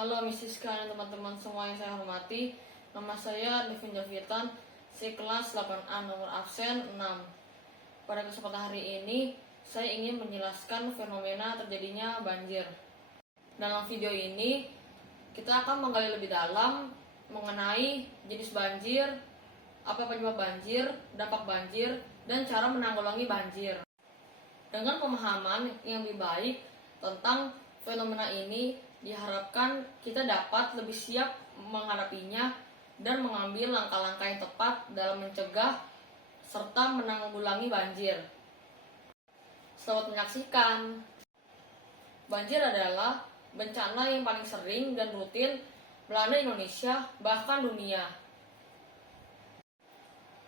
Halo Siska dan teman-teman semua yang saya hormati. Nama saya Devin Javitan, si kelas 8A, nomor absen 6. Pada kesempatan hari ini, saya ingin menjelaskan fenomena terjadinya banjir. Dalam video ini, kita akan menggali lebih dalam mengenai jenis banjir, apa penyebab banjir, dampak banjir, dan cara menanggulangi banjir. Dengan pemahaman yang lebih baik tentang fenomena ini, diharapkan kita dapat lebih siap menghadapinya dan mengambil langkah-langkah yang tepat dalam mencegah serta menanggulangi banjir. Selamat menyaksikan. Banjir adalah bencana yang paling sering dan rutin melanda Indonesia, bahkan dunia.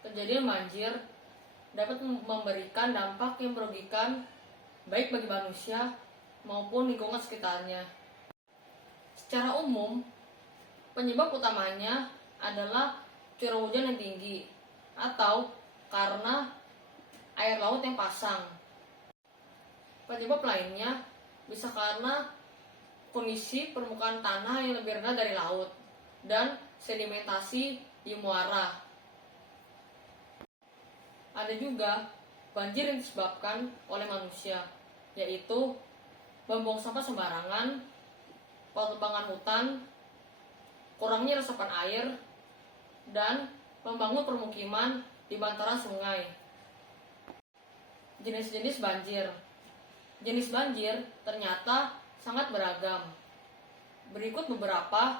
Kejadian banjir dapat memberikan dampak yang merugikan baik bagi manusia maupun lingkungan sekitarnya. Secara umum, penyebab utamanya adalah curah hujan yang tinggi atau karena air laut yang pasang. Penyebab lainnya bisa karena kondisi permukaan tanah yang lebih rendah dari laut dan sedimentasi di muara. Ada juga banjir yang disebabkan oleh manusia, yaitu membuang sampah sembarangan, penebangan hutan, kurangnya resapan air, dan membangun permukiman di bantaran sungai. Jenis-jenis banjir. Jenis banjir ternyata sangat beragam. Berikut beberapa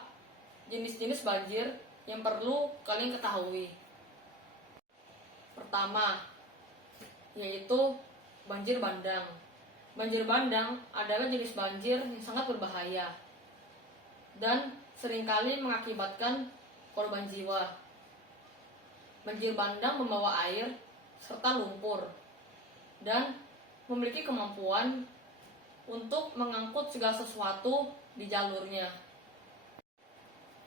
jenis-jenis banjir yang perlu kalian ketahui. Pertama, yaitu banjir bandang. Banjir bandang adalah jenis banjir yang sangat berbahaya dan seringkali mengakibatkan korban jiwa. Banjir bandang membawa air serta lumpur dan memiliki kemampuan untuk mengangkut segala sesuatu di jalurnya.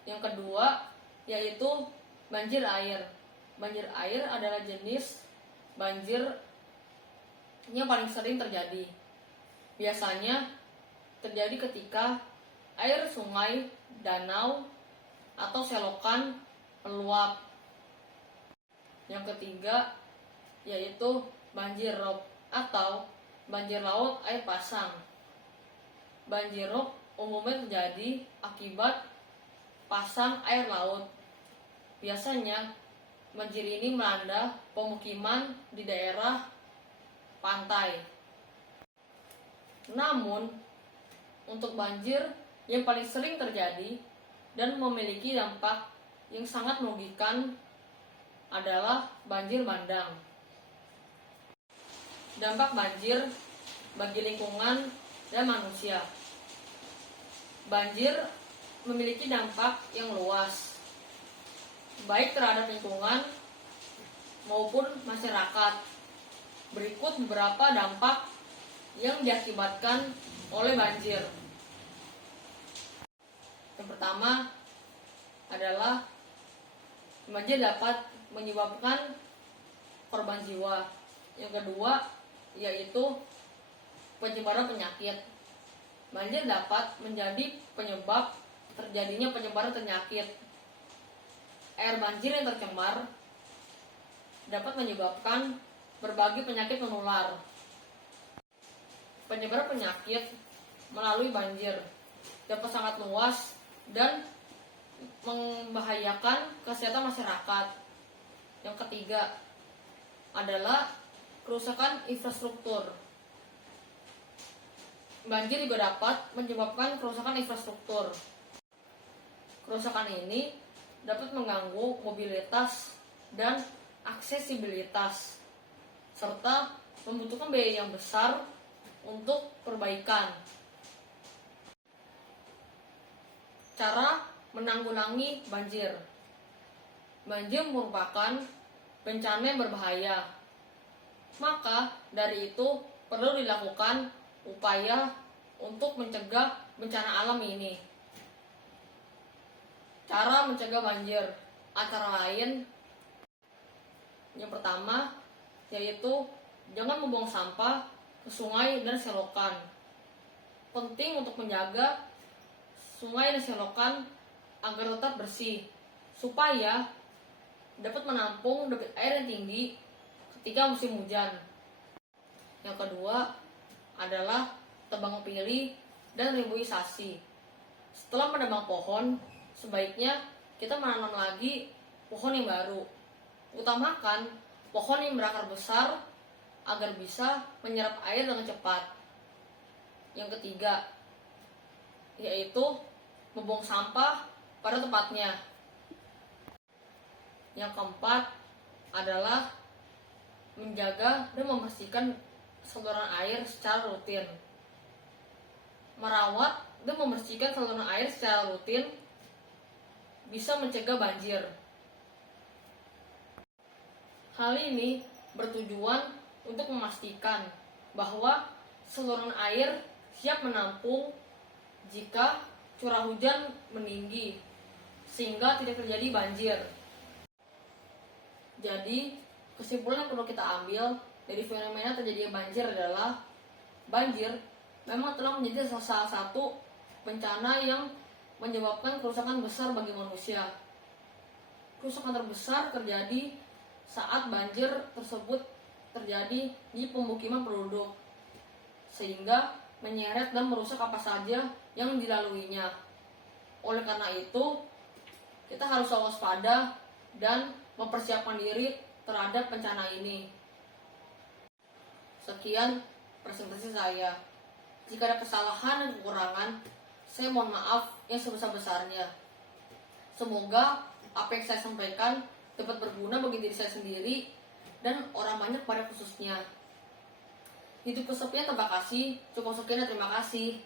Yang kedua, yaitu banjir air. Banjir air adalah jenis banjir yang paling sering terjadi. Biasanya terjadi ketika air sungai, danau, atau selokan meluap. Yang ketiga, yaitu banjir rob atau banjir laut air pasang. Banjir rob umumnya terjadi akibat pasang air laut. Biasanya banjir ini melanda pemukiman di daerah pantai. Namun, untuk banjir yang paling sering terjadi dan memiliki dampak yang sangat merugikan adalah banjir bandang. Dampak banjir bagi lingkungan dan manusia. Banjir memiliki dampak yang luas, baik terhadap lingkungan maupun masyarakat. Berikut beberapa dampak yang diakibatkan oleh banjir. Yang pertama adalah banjir dapat menyebabkan korban jiwa. Yang kedua yaitu penyebaran penyakit. Banjir dapat menjadi penyebab terjadinya penyebaran penyakit. Air banjir yang tercemar dapat menyebabkan berbagai penyakit menular. Penyebaran penyakit melalui banjir dapat sangat luas dan membahayakan kesehatan masyarakat. Yang ketiga adalah kerusakan infrastruktur. Banjir juga dapat menyebabkan kerusakan infrastruktur. Kerusakan ini dapat mengganggu mobilitas dan aksesibilitas, serta membutuhkan biaya yang besar untuk perbaikan. Cara menanggulangi banjir. Banjir merupakan bencana yang berbahaya. Maka dari itu perlu dilakukan upaya untuk mencegah bencana alam ini. Cara mencegah banjir antara lain, yang pertama yaitu jangan membuang sampah ke sungai dan selokan. Penting untuk menjaga sungai dan selokan agar tetap bersih, supaya dapat menampung debit air yang tinggi ketika musim hujan. Yang kedua adalah tebang pilih dan reboisasi. Setelah menebang pohon, sebaiknya kita menanam lagi pohon yang baru. Utamakan pohon yang berakar besar agar bisa menyerap air dengan cepat. Yang ketiga yaitu membuang sampah pada tempatnya. Yang keempat adalah menjaga dan membersihkan saluran air secara rutin. Merawat dan membersihkan saluran air secara rutin bisa mencegah banjir. Hal ini bertujuan untuk memastikan bahwa saluran air siap menampung jika curah hujan meninggi, sehingga tidak terjadi banjir. Jadi, kesimpulan yang perlu kita ambil dari fenomena terjadinya banjir adalah banjir memang telah menjadi salah satu bencana yang menyebabkan kerusakan besar bagi manusia. Kerusakan terbesar terjadi saat banjir tersebut terjadi di pemukiman penduduk, sehingga menyeret dan merusak apa saja yang dilaluinya. Oleh karena itu, kita harus waspada dan mempersiapkan diri terhadap bencana ini. Sekian presentasi saya. Jika ada kesalahan dan kekurangan, saya mohon maaf yang sebesar-besarnya. Semoga apa yang saya sampaikan dapat berguna bagi diri saya sendiri dan orang banyak pada khususnya. Hidup kesepian terima kasih. Cukup sekian dan terima kasih.